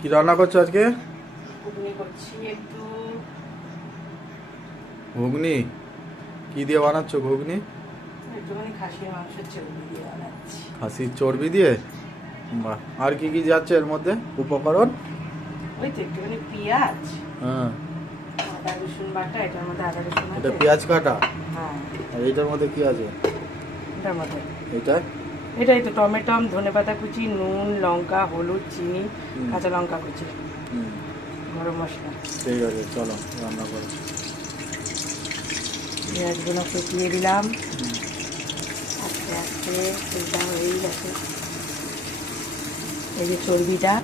কি রান্না করছো আজকে? ঘুগনি করছি একটু। ঘুগনি কি দিয়ে বানাচ্ছো ঘুগনি? একটুখানি খাসির মাংসের চর্বি দিয়ে বানাচ্ছি। খাসির চর্বি দিয়ে? বাহ, আর কি কি যাচ্ছে এর মধ্যে উপকরণ? ওই তো একটুখানি পেঁয়াজ, হ্যাঁ, আদা রসুন বাটা, এটার মধ্যে আদা রসুন এটা আছে। পেঁয়াজ কাটা। হ্যাঁ, আর এইটার মধ্যে কি আছে? এটার মধ্যে এটা এটাই তো টমেটো, ধনেপাতা কুচি, নুন, লঙ্কা, হলুদ, চিনি, হুম। কাঁচা লঙ্কা কুচি, হুম, গরম মশলা। ঠিক আছে, চলো রান্না করো। পেঁয়াজগুলো ফুটিয়ে দিলাম। আস্তে আস্তে এটা হয়েই গেছে। এই যে চর্বিটা,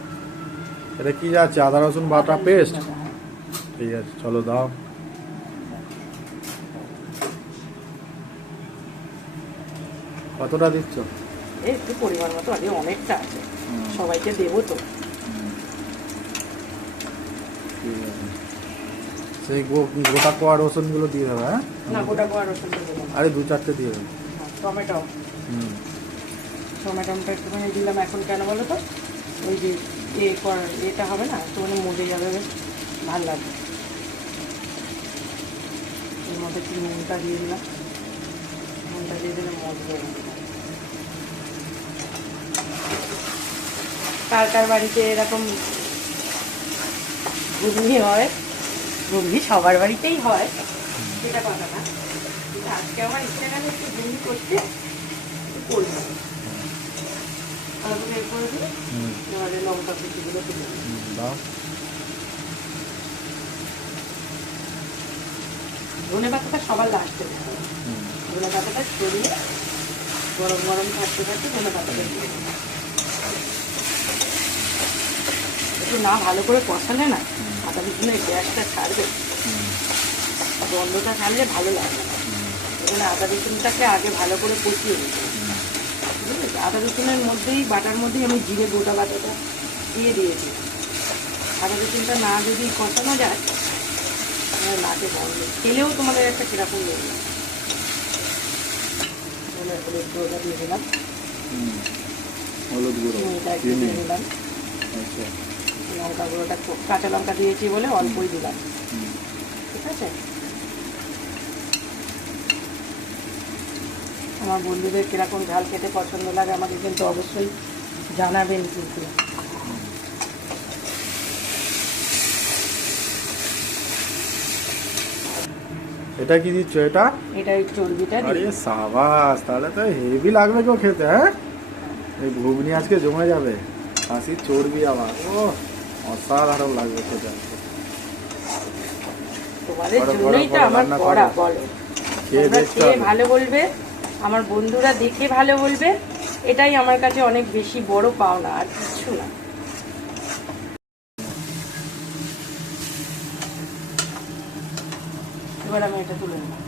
এটা কি যাচ্ছে? আদা রসুন বাটা পেস্ট। ঠিক আছে, চলো দাও। কতটা দিচ্ছ? এই একটু পরিমাণ মতো, আগে অনেকটা আছে, হুম। সবাইকে দেবো তো। ঠিক আছে, সেই গোটা কোয়া রসুনগুলো দিয়ে দেবে। হ্যাঁ, না, গোটা কোয়া রসুন দেবো না। আরে 2-4টে দিয়ে দেবে। টমেটো, হুম। টমেটোটা একটুখানি দিলাম এখন, কেন বলো তো? ওই যে এটা হবে না, একটুখানি মজে যাবে, বেশ ভালো লাগবে। এর মধ্যে একটু নুনটা দিয়ে দিলাম, নুনটা দিয়ে দিলে মজবে। কার কার বাড়িতে এরকম ঘুগনি হয়? ঘুগনি সবার বাড়িতেই হয়, সেটা কথা না, কিন্তু আজকে আমার ইচ্ছা গেল একটু ঘুগনি করতে, করবো। ভালো করে এ করে দিলে এবারে লঙ্কা কুচিগুলো তুলে দিই। দাও। ধনে পাতাটা সবার লাস্টে দেবো। ধনে পাতাটা ছড়িয়ে গরম গরম থাকতে থাকতে ধনে পাতাটা দিয়ে দেবো। একটু না ভালো করে কষালে না আদা রসুনের গ্যাসটা ছাড়বে, গন্ধটা ছাড়লে ভালো লাগবে না। এখানে আদা রসুনটাকে আগে ভালো করে কষিয়ে দিতে হবে। ঠিক আছে, আদা রসুনের মধ্যেই বাটার মধ্যেই আমি জিরে গোটা বাটাটা দিয়ে দিয়েছি। আদা রসুনটা না যদি কষানো যায় তাহলে নাকে গন্ধ, খেলেও তোমাদের একটা কিরকম লাগবে। হলুদ গুঁড়োটা দিয়ে দিলাম, হলুদ গুঁড়ো, চিনিটা একটু দিয়ে দিলাম, আচ্ছা। লঙ্কা গুঁড়োটা কাঁচা লঙ্কা দিয়েছি বলে অল্পই দিলাম। ঠিক আছে, আমার বন্ধুদের কিরকম ঝাল খেতে পছন্দ লাগে আমাকে কিন্তু অবশ্যই জানাবেন কিন্তু। এটা কি দিচ্ছ? এটা এটা এই চর্বিটা আরে দিয়ে সাবাস, তাহলে তো হেভি লাগবে কেউ খেতে। হ্যাঁ, এই ঘুগনি আজকে জমে যাবে। খাসির চর্বি আবার, ও অসাধারণ লাগবে খেতে আজকে। তোমাদের করো, জন্যই তো করো, আমার রান্না করা, করো। বলো। খেয়ে তোমরা দেখতে খেয়ে হবে। ভালো বলবে, আমার বন্ধুরা দেখে ভালো বলবে, এটাই আমার কাছে অনেক বেশি বড় পাওনা, আর কিছু না। এবার আমি এটা তুলে নিলাম।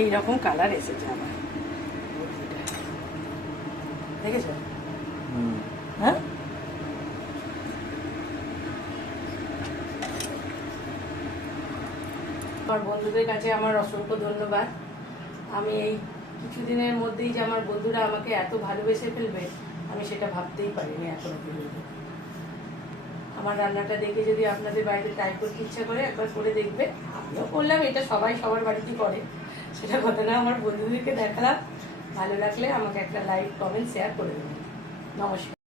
এইরকম কালার এসেছে আমার, দেখেছো? হুম। হ্যাঁ, আমার বন্ধুদের কাছে আমার অসংখ্য ধন্যবাদ। আমি এই কিছুদিনের মধ্যেই যে আমার বন্ধুরা আমাকে এত ভালোবেসে ফেলবে আমি সেটা ভাবতেই পারিনি এখনো পর্যন্ত। আমার রান্নাটা দেখে যদি আপনাদের বাড়িতে ট্রাই করতে ইচ্ছা করে একবার করে দেখবে। আমিও করলাম, এটা সবাই সবার বাড়িতে করে, সেটা কথা না, আমার বন্ধুদেরকে দেখালাম। ভালো লাগলে আমাকে একটা লাইক, কমেন্ট, শেয়ার করে দেবেন। নমস্কার।